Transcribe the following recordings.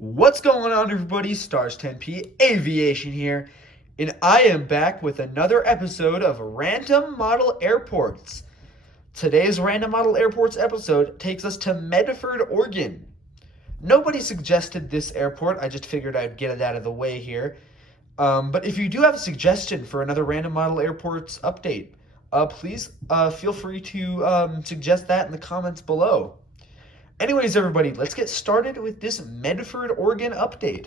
What's going on, everybody? Stars 10P Aviation here, and I am back with another episode of Random Model Airports. Today's Random Model Airports episode takes us to Medford, Oregon. Nobody suggested this airport, I just figured I'd get it out of the way here. But if you do have a suggestion for another Random Model Airports update, please feel free to suggest that in the comments below. Anyways, everybody, let's get started with this Medford, Oregon update.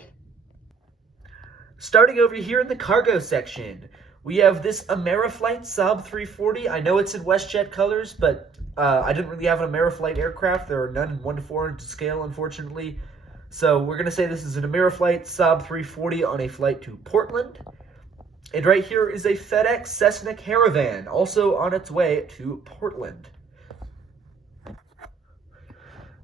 Starting over here in the cargo section, we have this Ameriflight Saab 340. I know it's in WestJet colors, but I didn't really have an Ameriflight aircraft. There are none in 1 to 4 to scale, unfortunately. So we're going to say this is an Ameriflight Saab 340 on a flight to Portland. And right here is a FedEx Cessna Caravan, also on its way to Portland.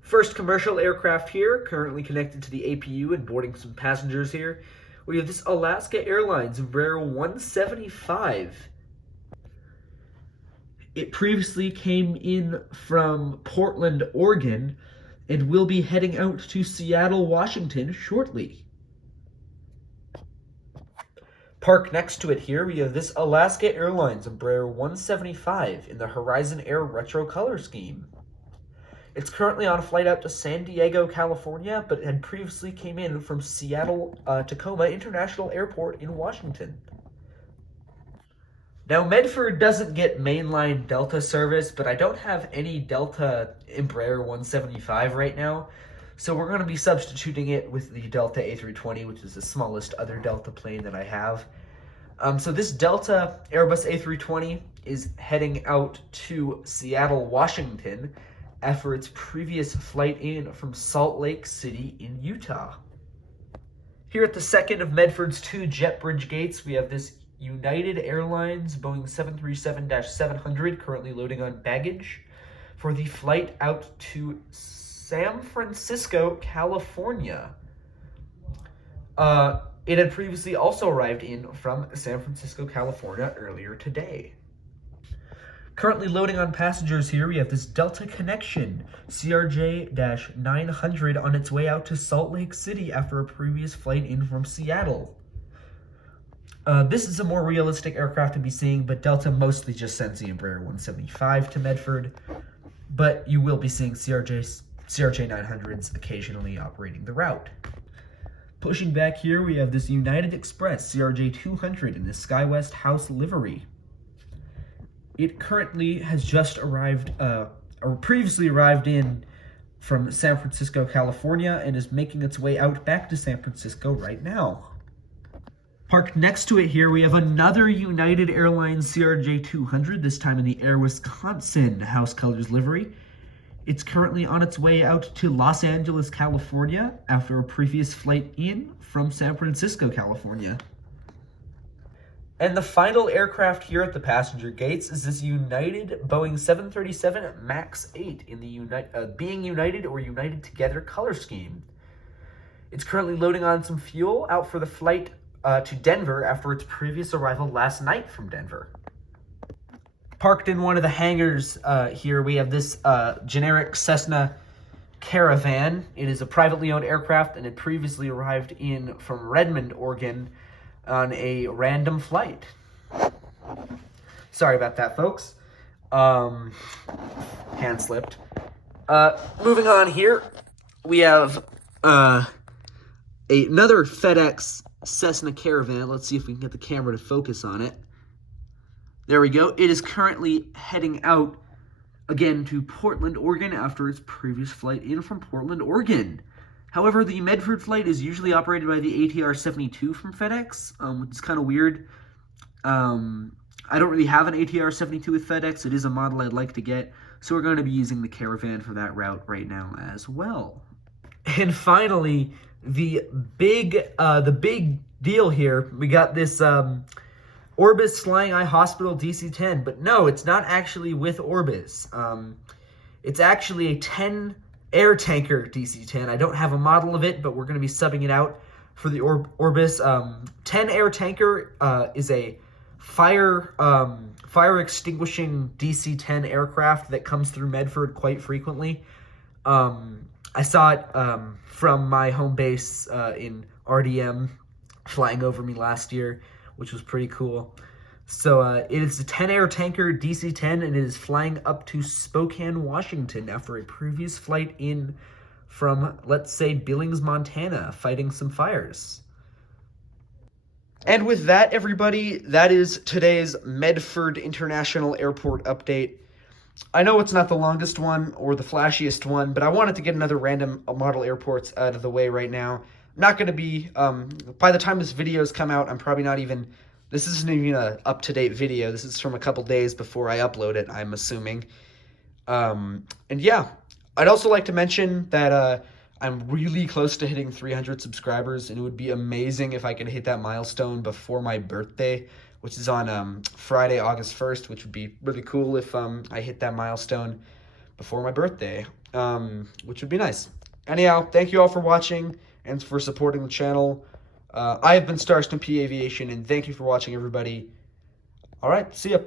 First commercial aircraft here, currently connected to the APU and boarding some passengers here. We have this Alaska Airlines Embraer 175. It previously came in from Portland, Oregon, and will be heading out to Seattle, Washington shortly. Parked next to it here, we have this Alaska Airlines Embraer 175 in the Horizon Air retro color scheme. It's currently on a flight out to San Diego, California, but it had previously came in from Seattle Tacoma International Airport in Washington. Now, Medford doesn't get mainline Delta service, but I don't have any Delta Embraer 175 right now, so we're going to be substituting it with the Delta A320, which is the smallest other Delta plane that I have. So this Delta Airbus A320 is heading out to Seattle, Washington, after its previous flight in from Salt Lake City in Utah. Here at the second of Medford's 2 jet bridge gates, we have this United Airlines Boeing 737-700 currently loading on baggage for the flight out to San Francisco, California. It had previously also arrived in from San Francisco, California earlier today. Currently loading on passengers here, we have this Delta Connection CRJ-900 on its way out to Salt Lake City after a previous flight in from Seattle. This is a more realistic aircraft to be seeing, but Delta mostly just sends the Embraer 175 to Medford, but you will be seeing CRJ-900s occasionally operating the route. Pushing back here, we have this United Express CRJ-200 in the SkyWest House livery. It currently has just arrived, or previously arrived in from San Francisco, California, and is making its way out back to San Francisco right now. Parked next to it here, we have another United Airlines CRJ-200, this time in the Air Wisconsin House Colors livery. It's currently on its way out to Los Angeles, California, after a previous flight in from San Francisco, California. And the final aircraft here at the passenger gates is this United Boeing 737 MAX 8 in the Being United or United Together color scheme. It's currently loading on some fuel out for the flight to Denver after its previous arrival last night from Denver. Parked in one of the hangars here, we have this generic Cessna Caravan. It is a privately owned aircraft, and it previously arrived in from Redmond, Oregon, on a random flight. Sorry about that, folks. Hand slipped. Moving on here, we have another FedEx Cessna Caravan. Let's see if we can get the camera to focus on it. There we go. It is currently heading out again to Portland, Oregon after its previous flight in from Portland, Oregon. However, the Medford flight is usually operated by the ATR-72 from FedEx, which is kind of weird. I don't really have an ATR-72 with FedEx. It is a model I'd like to get, so we're going to be using the Caravan for that route right now as well. And finally, the big deal here, we got this Orbis Flying Eye Hospital DC-10, but no, it's not actually with Orbis. It's actually a 10 air tanker DC-10. I don't have a model of it, but we're going to be subbing it out for the Orbis. 10 air tanker is a fire extinguishing DC-10 aircraft that comes through Medford quite frequently. I saw it from my home base in RDM, flying over me last year, which was pretty cool. So it is a 10-air tanker DC-10, and it is flying up to Spokane, Washington after a previous flight in from, let's say, Billings, Montana, fighting some fires. And with that, everybody, that is today's Medford International Airport update. I know it's not the longest one or the flashiest one, but I wanted to get another random model airports out of the way right now. I'm not going to be, by the time this videos come out, I'm probably not even, this isn't even a up-to-date video. This is from a couple days before I upload it, I'm assuming. And yeah, I'd also like to mention that I'm really close to hitting 300 subscribers, and it would be amazing if I could hit that milestone before my birthday, which is on Friday, August 1st, which would be really cool if I hit that milestone before my birthday, which would be nice. Anyhow, thank you all for watching and for supporting the channel. I have been Starston P Aviation, and thank you for watching, everybody. All right, see ya.